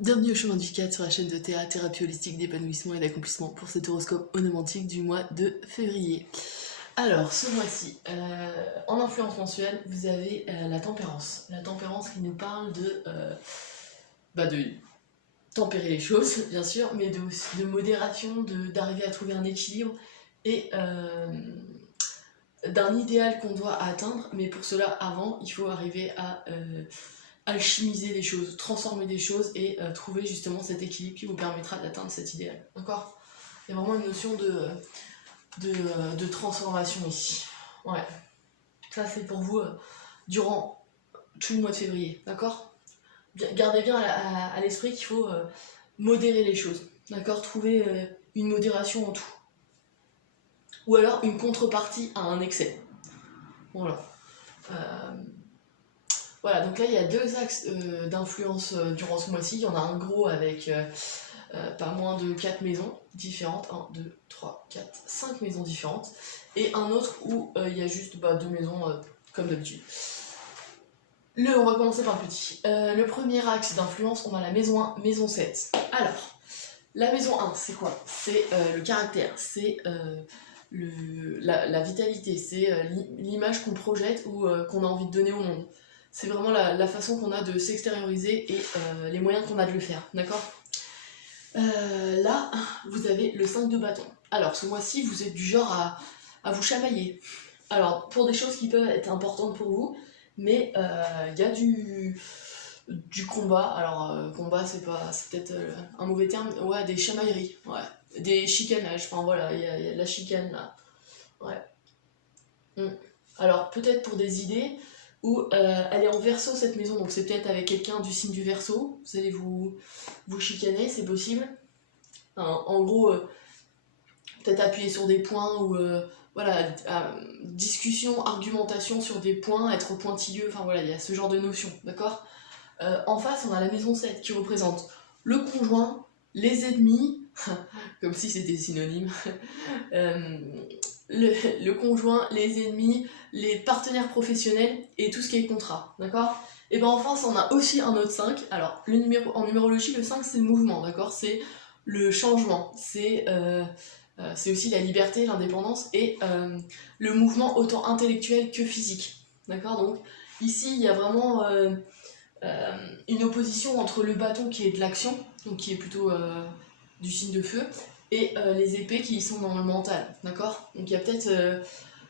Bienvenue au chemin du 4 sur la chaîne de Théa, thérapie holistique d'épanouissement et d'accomplissement pour cet horoscope onomantique du mois de février. Alors, ce mois-ci, en influence mensuelle, vous avez la tempérance. La tempérance qui nous parle de tempérer les choses, bien sûr, mais de modération, d'arriver à trouver un équilibre et d'un idéal qu'on doit atteindre. Mais pour cela, avant, il faut arriver à alchimiser les choses, transformer des choses et trouver justement cet équilibre qui vous permettra d'atteindre cet idéal. D'accord? Il y a vraiment une notion de transformation ici. Ouais. Ça, c'est pour vous durant tout le mois de février. D'accord? Gardez bien à l'esprit qu'il faut modérer les choses. D'accord? Trouver une modération en tout. Ou alors une contrepartie à un excès. Voilà. Voilà, donc là il y a deux axes d'influence durant ce mois-ci. Il y en a un gros avec pas moins de 4 maisons différentes. 1, 2, 3, 4, 5 maisons différentes. Et un autre où il y a juste 2 maisons comme d'habitude. On va commencer par le petit. Le premier axe d'influence, on a la maison 1, maison 7. Alors, la maison 1, c'est quoi? C'est le caractère, c'est la vitalité, c'est l'image qu'on projette ou qu'on a envie de donner au monde. C'est vraiment la façon qu'on a de s'extérioriser et les moyens qu'on a de le faire, d'accord? Là, vous avez le 5 de bâton. Alors, ce mois-ci, vous êtes du genre à vous chamailler. Alors, pour des choses qui peuvent être importantes pour vous, mais il y a du combat. Alors, combat, c'est peut-être un mauvais terme. Ouais, des chamailleries, ouais. Des chicanages, enfin voilà, il y a de la chicane là. Ouais. Alors, peut-être pour des idées où elle est en verso cette maison, donc c'est peut-être avec quelqu'un du signe du verso, vous allez vous chicaner, c'est possible. En gros, peut-être appuyer sur des points ou voilà, discussion, argumentation sur des points, être pointilleux, enfin voilà, il y a ce genre de notion, d'accord? En face, on a la maison 7 qui représente le conjoint, les ennemis, comme si c'était synonyme, le conjoint, les ennemis, les partenaires professionnels et tout ce qui est contrat, d'accord? Et bien en face, on a aussi un autre 5. Alors, en numérologie, le 5, c'est le mouvement, d'accord? C'est le changement, c'est aussi la liberté, l'indépendance et le mouvement autant intellectuel que physique, d'accord? Donc, ici, il y a vraiment une opposition entre le bâton qui est de l'action, donc qui est plutôt du signe de feu, et les épées qui sont dans le mental, d'accord? Donc il y a peut-être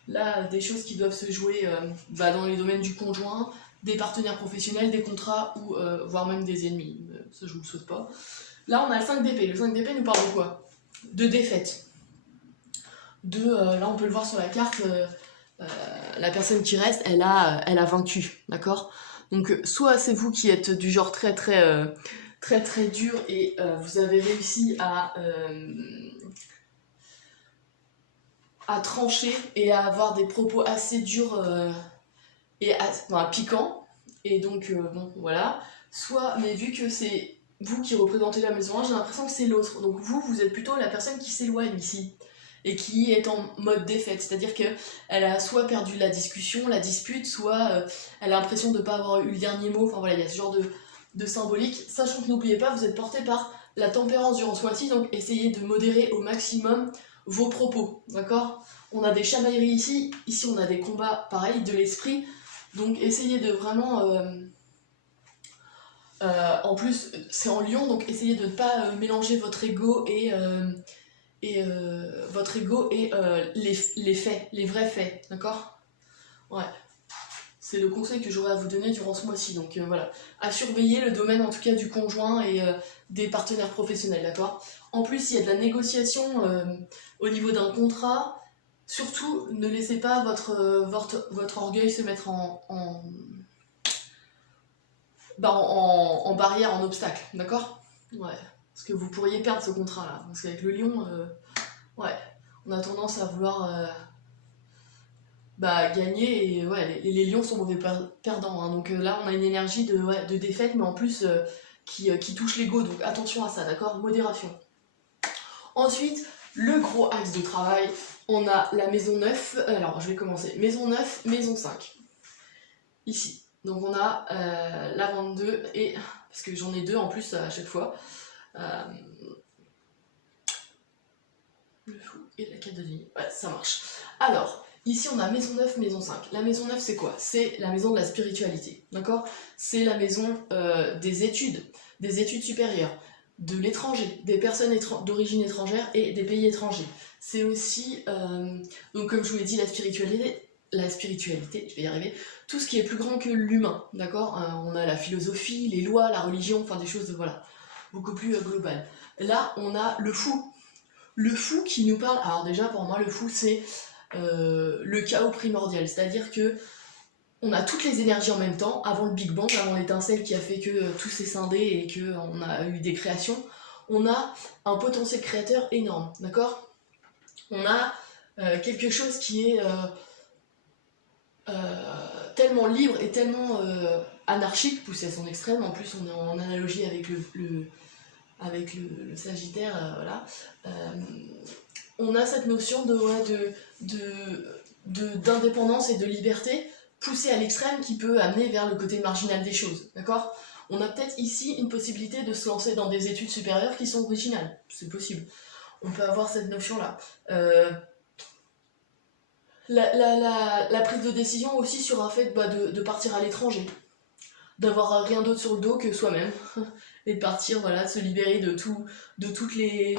là des choses qui doivent se jouer dans les domaines du conjoint, des partenaires professionnels, des contrats, ou voire même des ennemis. Ça, je vous le souhaite pas. Là, on a le 5 d'épée. Le 5 d'épée nous parle de quoi? De défaite. Là, on peut le voir sur la carte, la personne qui reste, elle a vaincu, d'accord? Donc, soit c'est vous qui êtes du genre très dur et vous avez réussi à trancher et à avoir des propos assez durs et piquants. Et donc, bon, voilà. Soit, mais vu que c'est vous qui représentez la maison 1, j'ai l'impression que c'est l'autre. Donc vous êtes plutôt la personne qui s'éloigne ici et qui est en mode défaite. C'est-à-dire qu'elle a soit perdu la discussion, la dispute, soit elle a l'impression de ne pas avoir eu le dernier mot. Enfin voilà, il y a ce genre de symbolique. Sachant que n'oubliez pas, vous êtes porté par la tempérance durant ce mois-ci, donc essayez de modérer au maximum vos propos, d'accord? On a des chamailleries ici on a des combats pareils, de l'esprit, donc essayez de vraiment... en plus, c'est en Lion, donc essayez de ne pas mélanger votre ego et les faits, les vrais faits, d'accord? Ouais. C'est le conseil que j'aurais à vous donner durant ce mois-ci. Donc voilà, à surveiller le domaine en tout cas du conjoint et des partenaires professionnels, d'accord? En plus, il y a de la négociation au niveau d'un contrat. Surtout, ne laissez pas votre orgueil se mettre en barrière, en obstacle, d'accord? Ouais, parce que vous pourriez perdre ce contrat-là. Parce qu'avec le lion, ouais, on a tendance à vouloir gagner, et ouais, les lions sont mauvais perdants, hein. Donc là on a une énergie de défaite, mais en plus qui touche l'ego, donc attention à ça, d'accord? Modération. Ensuite, le gros axe de travail, on a la maison 9, alors je vais commencer, maison 9, maison 5, ici. Donc on a la 22 et parce que j'en ai 2 en plus à chaque fois. Le fou et la 4 de denier, ouais, ça marche. Alors, ici on a maison 9, maison 5. La maison 9 c'est quoi? C'est la maison de la spiritualité, d'accord? C'est la maison des études supérieures, de l'étranger, des personnes d'origine étrangère et des pays étrangers. C'est aussi, donc comme je vous l'ai dit, la spiritualité, je vais y arriver, tout ce qui est plus grand que l'humain, d'accord? On a la philosophie, les lois, la religion, enfin des choses, voilà, beaucoup plus globales. Là, on a le fou. Le fou qui nous parle, alors déjà pour moi le fou c'est le chaos primordial, c'est-à-dire que on a toutes les énergies en même temps, avant le Big Bang, avant l'étincelle qui a fait que tout s'est scindé et qu'on a eu des créations, on a un potentiel créateur énorme, d'accord? On a quelque chose qui est tellement libre et tellement anarchique, poussé à son extrême, en plus on est en analogie avec le Sagittaire, voilà. On a cette notion d'indépendance et de liberté poussée à l'extrême qui peut amener vers le côté marginal des choses, d'accord? On a peut-être ici une possibilité de se lancer dans des études supérieures qui sont originales, c'est possible. On peut avoir cette notion-là. La prise de décision aussi sur un fait de partir à l'étranger, d'avoir rien d'autre sur le dos que soi-même, et de partir, voilà, de se libérer de toutes les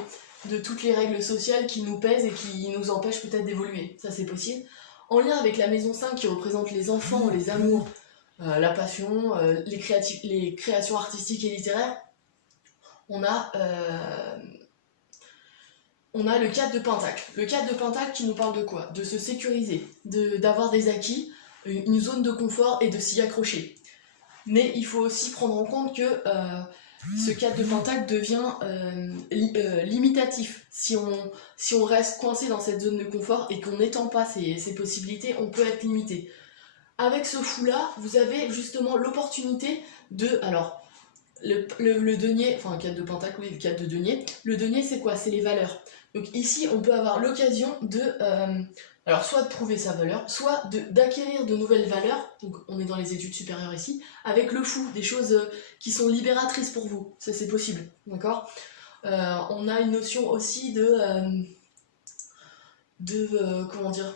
règles sociales qui nous pèsent et qui nous empêchent peut-être d'évoluer. Ça c'est possible. En lien avec la maison 5 qui représente les enfants, les amours, la passion, les créations artistiques et littéraires, on a le 4 de Pentacle. Le 4 de Pentacle qui nous parle de quoi? De se sécuriser, d'avoir des acquis, une zone de confort et de s'y accrocher. Mais il faut aussi prendre en compte que ce 4 de Pentacle devient limitatif. Si on reste coincé dans cette zone de confort et qu'on n'étend pas ses possibilités, on peut être limité. Avec ce fou-là, vous avez justement l'opportunité de... Alors, le denier, enfin 4 de Pentacle, oui, le 4 de denier. Le denier, c'est quoi? C'est les valeurs. Donc ici, on peut avoir l'occasion de... alors soit de prouver sa valeur, soit d'acquérir de nouvelles valeurs, donc on est dans les études supérieures ici, avec le fou, des choses qui sont libératrices pour vous, ça c'est possible, d'accord? On a une notion aussi comment dire?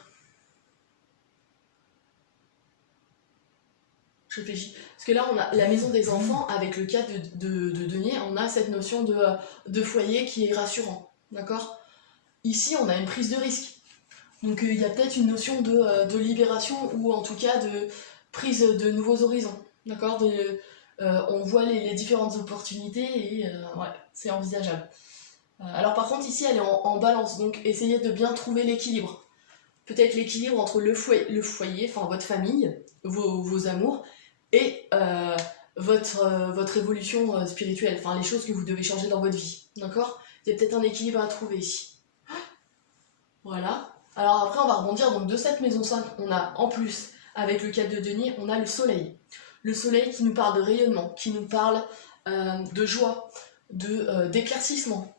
Je réfléchis. Parce que là, on a la maison des enfants, avec le 4 de denier, on a cette notion de foyer qui est rassurant, d'accord? Ici, on a une prise de risque. Donc il y a peut-être une notion de libération ou en tout cas de prise de nouveaux horizons, d'accord? On voit les différentes opportunités et ouais, c'est envisageable. Alors par contre ici elle est en balance, donc essayez de bien trouver l'équilibre. Peut-être l'équilibre entre le foyer, enfin votre famille, vos amours, et votre évolution spirituelle, enfin les choses que vous devez changer dans votre vie, d'accord? Il y a peut-être un équilibre à trouver ici. Voilà. Alors après on va rebondir, donc de cette maison 5, on a en plus, avec le 4 de denier, on a le soleil. Le soleil qui nous parle de rayonnement, qui nous parle de joie, d'éclaircissement.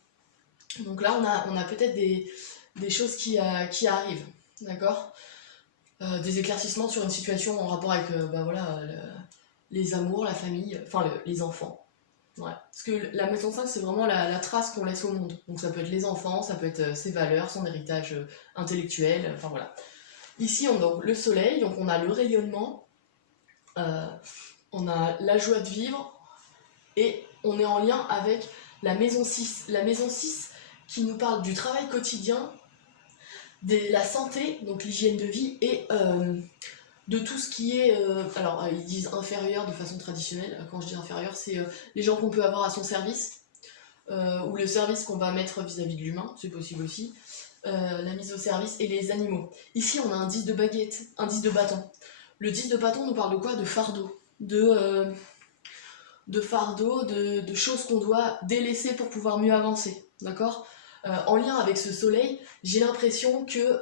Donc là on a peut-être des choses qui arrivent, d'accord? Des éclaircissements sur une situation en rapport avec voilà, les amours, la famille, enfin les enfants. Ouais. Parce que la maison 5 c'est vraiment la trace qu'on laisse au monde. Donc ça peut être les enfants, ça peut être ses valeurs, son héritage intellectuel, enfin voilà. Ici on a donc le soleil, donc on a le rayonnement, on a la joie de vivre, et on est en lien avec la maison 6. La maison 6 qui nous parle du travail quotidien, de la santé, donc l'hygiène de vie, et de tout ce qui est... alors ils disent inférieur de façon traditionnelle, quand je dis inférieur c'est les gens qu'on peut avoir à son service, ou le service qu'on va mettre vis-à-vis de l'humain, c'est possible aussi, la mise au service, et les animaux. Ici on a un 10 de baguette, un 10 de bâton. Le 10 de bâton nous parle de quoi? De fardeau, de fardeau, de choses qu'on doit délaisser pour pouvoir mieux avancer, d'accord? En lien avec ce soleil, j'ai l'impression que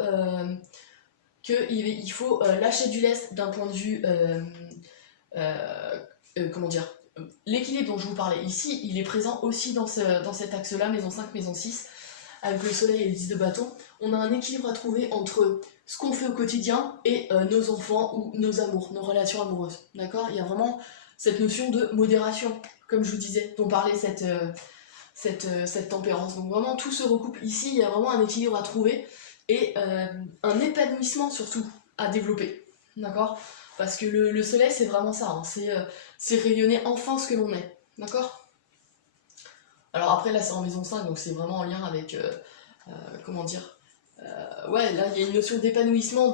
il faut lâcher du lest d'un point de vue, comment dire, l'équilibre dont je vous parlais ici, il est présent aussi dans cet axe-là, maison 5, maison 6, avec le soleil et le 10 de bâton. On a un équilibre à trouver entre ce qu'on fait au quotidien et nos enfants ou nos amours, nos relations amoureuses, d'accord? Il y a vraiment cette notion de modération, comme je vous disais, dont parlait cette tempérance. Donc vraiment tout se recoupe ici, il y a vraiment un équilibre à trouver et un épanouissement surtout à développer, d'accord? Parce que le soleil c'est vraiment ça, hein. C'est rayonner enfin ce que l'on est, d'accord? Alors après là c'est en maison 5, donc c'est vraiment en lien avec, comment dire, ouais là il y a une notion d'épanouissement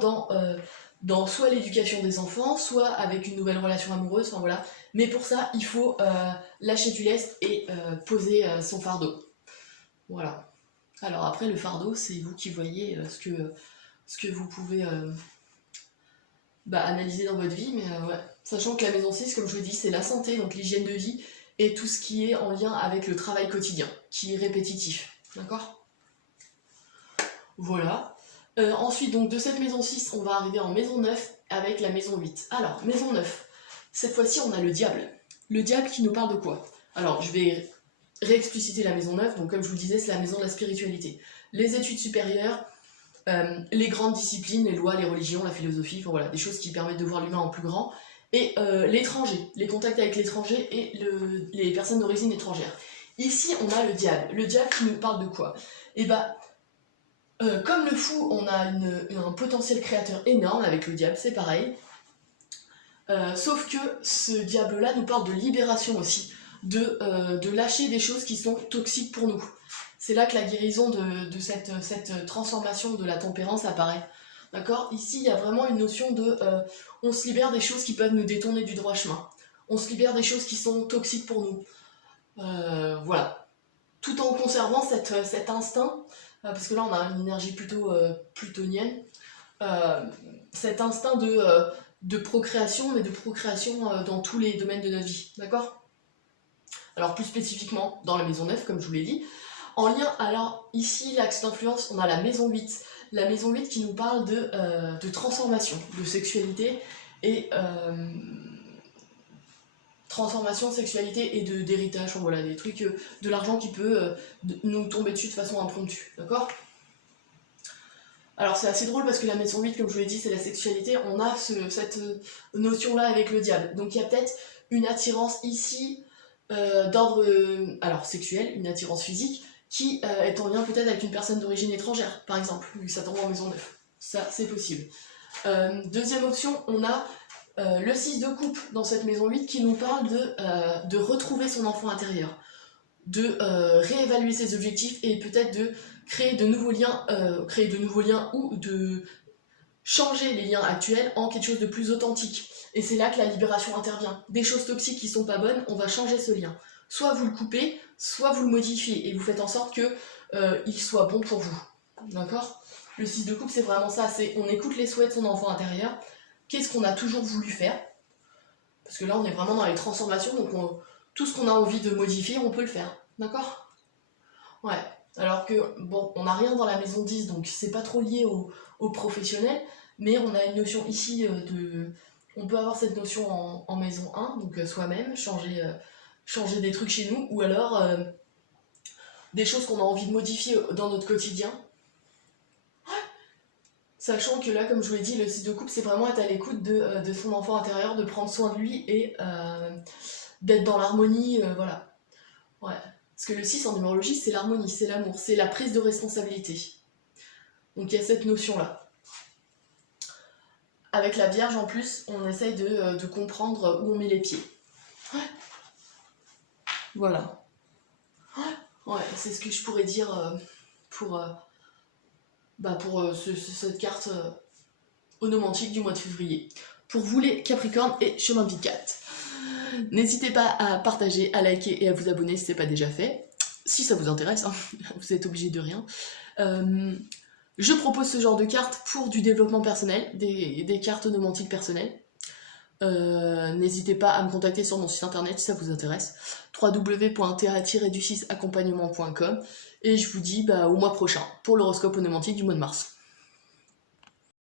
dans soit l'éducation des enfants, soit avec une nouvelle relation amoureuse, enfin voilà. Mais pour ça, il faut lâcher du lest et poser son fardeau. Voilà. Alors après, le fardeau, c'est vous qui voyez ce que vous pouvez analyser dans votre vie, mais ouais. Sachant que la maison 6, comme je vous dis, c'est la santé, donc l'hygiène de vie, et tout ce qui est en lien avec le travail quotidien, qui est répétitif. D'accord ? Voilà. Ensuite, donc de cette maison 6, on va arriver en maison 9 avec la maison 8. Alors, maison 9, cette fois-ci, on a le diable. Le diable qui nous parle de quoi? Alors, je vais réexpliciter la maison 9, donc comme je vous le disais, c'est la maison de la spiritualité. Les études supérieures, les grandes disciplines, les lois, les religions, la philosophie, enfin voilà, des choses qui permettent de voir l'humain en plus grand, et l'étranger, les contacts avec l'étranger et les personnes d'origine étrangère. Ici, on a le diable qui nous parle de quoi? Et bah, comme le fou, on a un potentiel créateur énorme avec le diable, c'est pareil. Sauf que ce diable-là nous parle de libération aussi, de lâcher des choses qui sont toxiques pour nous. C'est là que la guérison de cette transformation de la tempérance apparaît. D'accord? Ici, il y a vraiment une notion de... on se libère des choses qui peuvent nous détourner du droit chemin. On se libère des choses qui sont toxiques pour nous. Voilà. Tout en conservant cet instinct, parce que là, on a une énergie plutôt plutonienne, cet instinct de procréation, mais de procréation dans tous les domaines de notre vie. D'accord? Alors, plus spécifiquement, dans la maison 9, comme je vous l'ai dit. En lien, alors, ici, l'axe d'influence, on a la maison 8. La maison 8 qui nous parle de transformation, de sexualité et transformation, sexualité et d'héritage, voilà, des trucs, de l'argent qui peut nous tomber dessus de façon impromptue, d'accord? Alors c'est assez drôle parce que la maison 8, comme je vous l'ai dit, c'est la sexualité, on a cette notion-là avec le diable. Donc il y a peut-être une attirance ici d'ordre alors sexuel, une attirance physique, qui est en lien peut-être avec une personne d'origine étrangère, par exemple, vu que ça tombe en maison 9. Ça, c'est possible. Deuxième option, on a le 6 de coupe dans cette maison 8 qui nous parle de retrouver son enfant intérieur, de réévaluer ses objectifs et peut-être de créer de nouveaux liens ou de changer les liens actuels en quelque chose de plus authentique. Et c'est là que la libération intervient. Des choses toxiques qui sont pas bonnes, on va changer ce lien. Soit vous le coupez, soit vous le modifiez et vous faites en sorte que il soit bon pour vous. D'accord? Le 6 de coupe, c'est vraiment ça, c'est on écoute les souhaits de son enfant intérieur. Qu'est-ce qu'on a toujours voulu faire? Parce que là, on est vraiment dans les transformations, donc tout ce qu'on a envie de modifier, on peut le faire. D'accord? Ouais. Alors que, bon, on n'a rien dans la maison 10, donc c'est pas trop lié au professionnel, mais on a une notion ici on peut avoir cette notion en maison 1, donc soi-même, changer des trucs chez nous, ou alors des choses qu'on a envie de modifier dans notre quotidien. Sachant que là, comme je vous l'ai dit, le 6 de coupe, c'est vraiment être à l'écoute de son enfant intérieur, de prendre soin de lui et d'être dans l'harmonie, voilà. Ouais. Parce que le 6 en numérologie, c'est l'harmonie, c'est l'amour, c'est la prise de responsabilité. Donc il y a cette notion-là. Avec la Vierge, en plus, on essaye de comprendre où on met les pieds. Ouais. Voilà. Ouais, c'est ce que je pourrais dire pour cette carte onomantique du mois de février. Pour vous les Capricornes et chemin de vie 4. N'hésitez pas à partager, à liker et à vous abonner si ce n'est pas déjà fait. Si ça vous intéresse, hein, vous êtes obligé de rien. Je propose ce genre de cartes pour du développement personnel, des cartes onomantiques personnelles. N'hésitez pas à me contacter sur mon site internet si ça vous intéresse. www.terra-du6accompagnement.com. Et je vous dis au mois prochain pour l'horoscope onomantique du mois de mars.